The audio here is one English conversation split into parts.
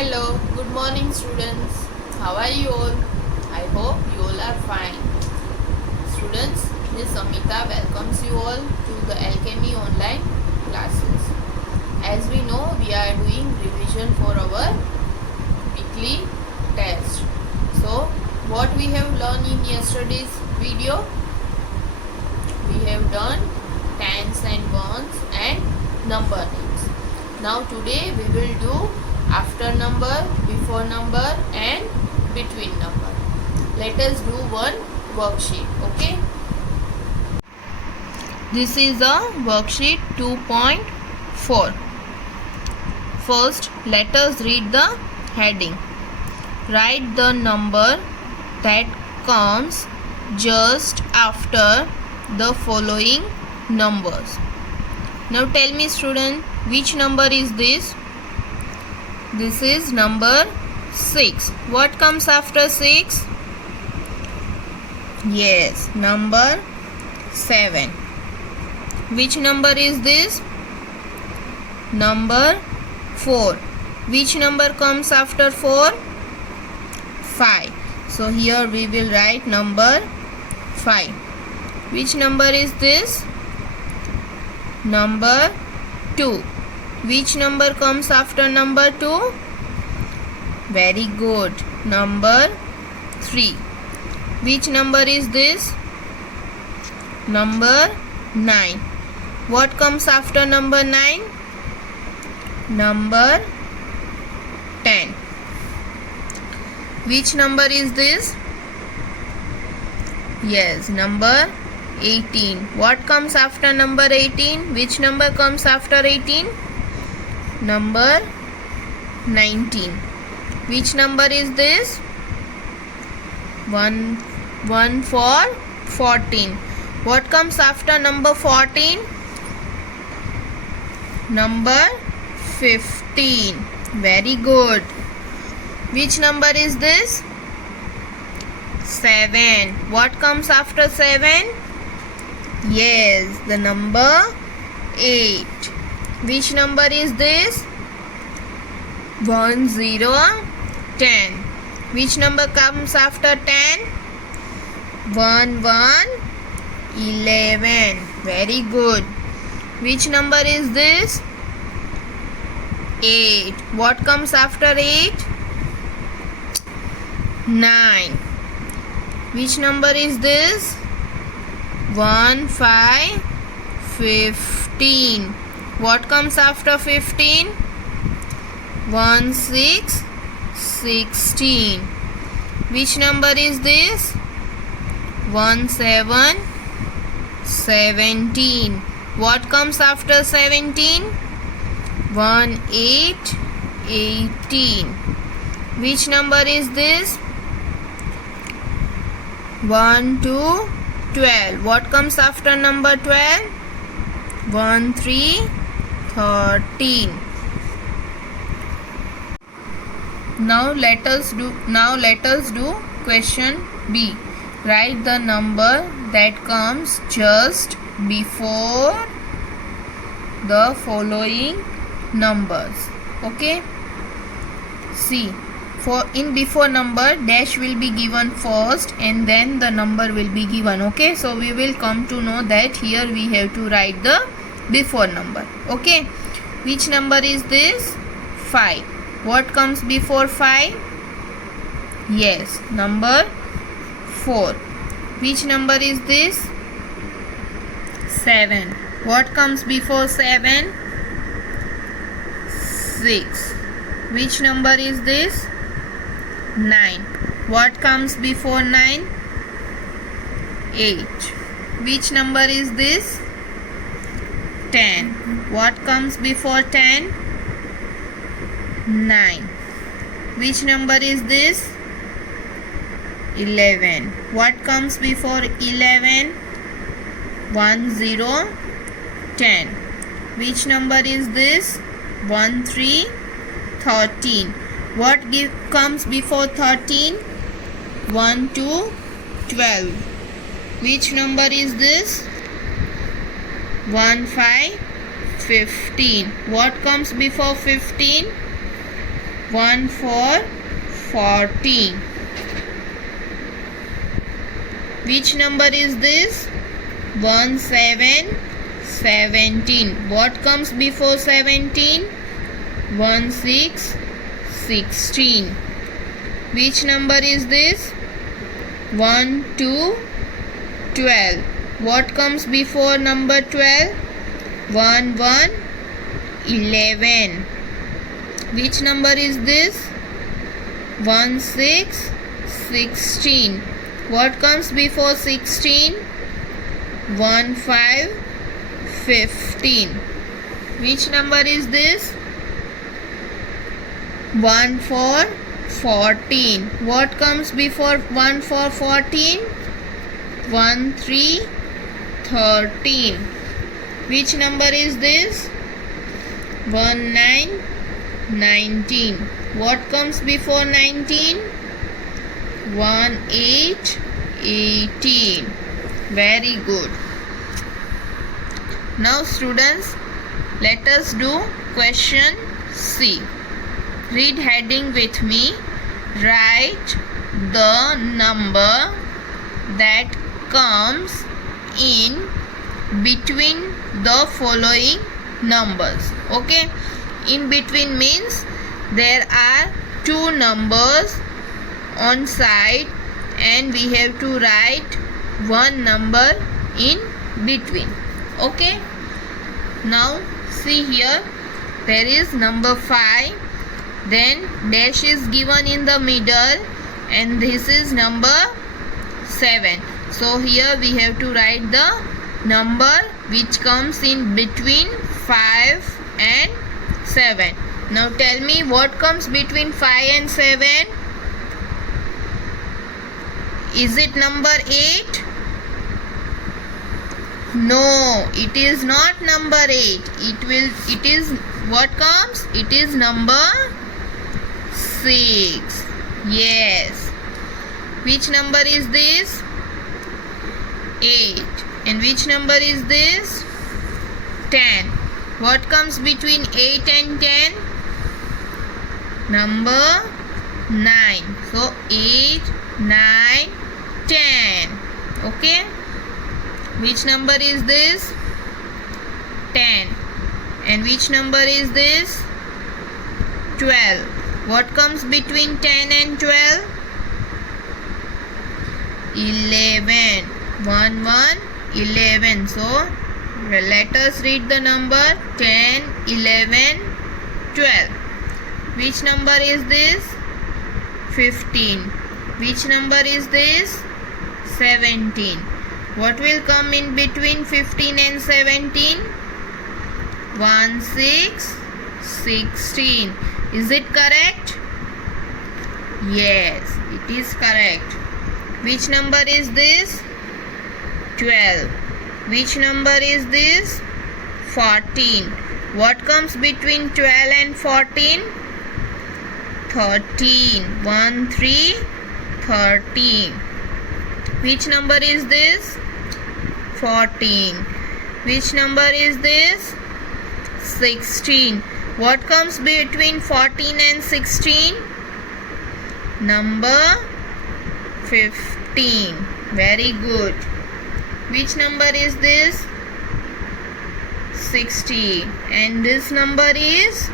Hello, good morning students. How are you all? I hope you all are fine. Students, Ms. Amita welcomes you all to the Alchemy online classes. As we know, we are doing revision for our weekly test. So, what we have learned in yesterday's video? We have done tens and ones and number names. Now today we will do after number, before number and between number. Let us do one worksheet. Okay. This is a worksheet 2.4. First, let us read the heading. Write the number that comes just after the following numbers. Now tell me student, which number is this? This is number 6. What comes after 6? Yes, number 7. Which number is this? Number 4. Which number comes after 4? 5. So here we will write number 5. Which number is this? Number 2. Which number comes after number 2? Very good. Number 3. Which number is this? Number 9. What comes after number 9? Number 10. Which number is this? Yes, number 18. What comes after number 18? Which number comes after 18? Number 19. Which number is this? 1 for 14. What comes after number 14? Number 15. Very good. Which number is this? 7. What comes after 7? Yes, the number 8. Which number is this? 1, 0, 10. Which number comes after 10? 1, 1, 11. Very good. Which number is this? 8. What comes after 8? 9. Which number is this? 1, 5, 15. What comes after 15? 1, 6, 16. Which number is this? 1, 7, 17. What comes after 17? 1, 8, 18. Which number is this? 1, 2, 12. What comes after number 12? 1, 3, 13. Now let us do question B. Write the number that comes just before the following numbers. Okay? See, in before number, dash will be given first and then the number will be given. Okay? So we will come to know that here we have to write the before number. Okay? Which number is this? 5. What comes before 5? Yes, number 4. Which number is this? 7. What comes before 7? 6. Which number is this? 9. What comes before 9? 8. Which number is this? 10. What comes before 10? 9. Which number is this? 11. What comes before 11? 1, 0, 10. Which number is this? 1, 3, 13. What comes before 13? 1, 2, 12. Which number is this? 1, 5, 15. What comes before 15? 1 for 40. Which number is this? 1 7 17. What comes before 17? 1 6 16. Which number is this? 1 2 12. What comes before number 12? 1 1 11. Which number is this? 1 6 16. What comes before 16? 1 5 15. Which number is this? 1 4 14. What comes before 1 4 14? 1 3 13. Which number is this? 1 9 19. What comes before 19? 1 8 18. Very good. Now students, let us do question C. Read heading with me. Write the number that comes in between the following numbers. Okay, in between means there are two numbers on side and we have to write one number in between. Okay, now see here, there is number 5, then dash is given in the middle and this is number 7. So here we have to write the number which comes in between 5 and 7. Now tell me what comes between 5 and 7. Is it number 8? No, it is not number 8. It is what comes? It is number 6. Yes. Which number is this? 8. And which number is this? 10. What comes between 8 and 10? Number 9. So 8, 9, 10. Okay. Which number is this? 10. And which number is this? 12. What comes between 10 and 12? 11. 1, 1, 11. So let us read the number 10, 11, 12. Which number is this? 15. Which number is this? 17. What will come in between 15 and 17? 1, 6, 16. Is it correct? Yes, it is correct. Which number is this? 12. Which number is this? 14. What comes between 12 and 14? 13. 1, 3, 13. Which number is this? 14. Which number is this? 16. What comes between 14 and 16? Number 15. Very good. Which number is this? 60. And this number is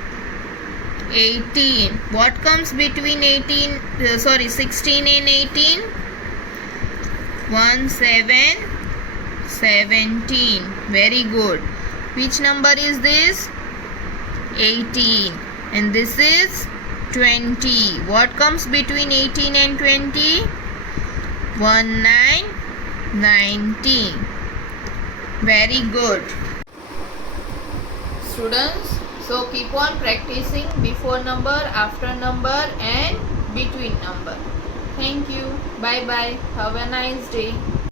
18. What comes between 16 and 18? 1, 7, 17. Very good. Which number is this? 18. And this is 20. What comes between 18 and 20? 1, 9, 19. Very good. Students, so keep on practicing before number, after number and between number. Thank you. Bye bye. Have a nice day.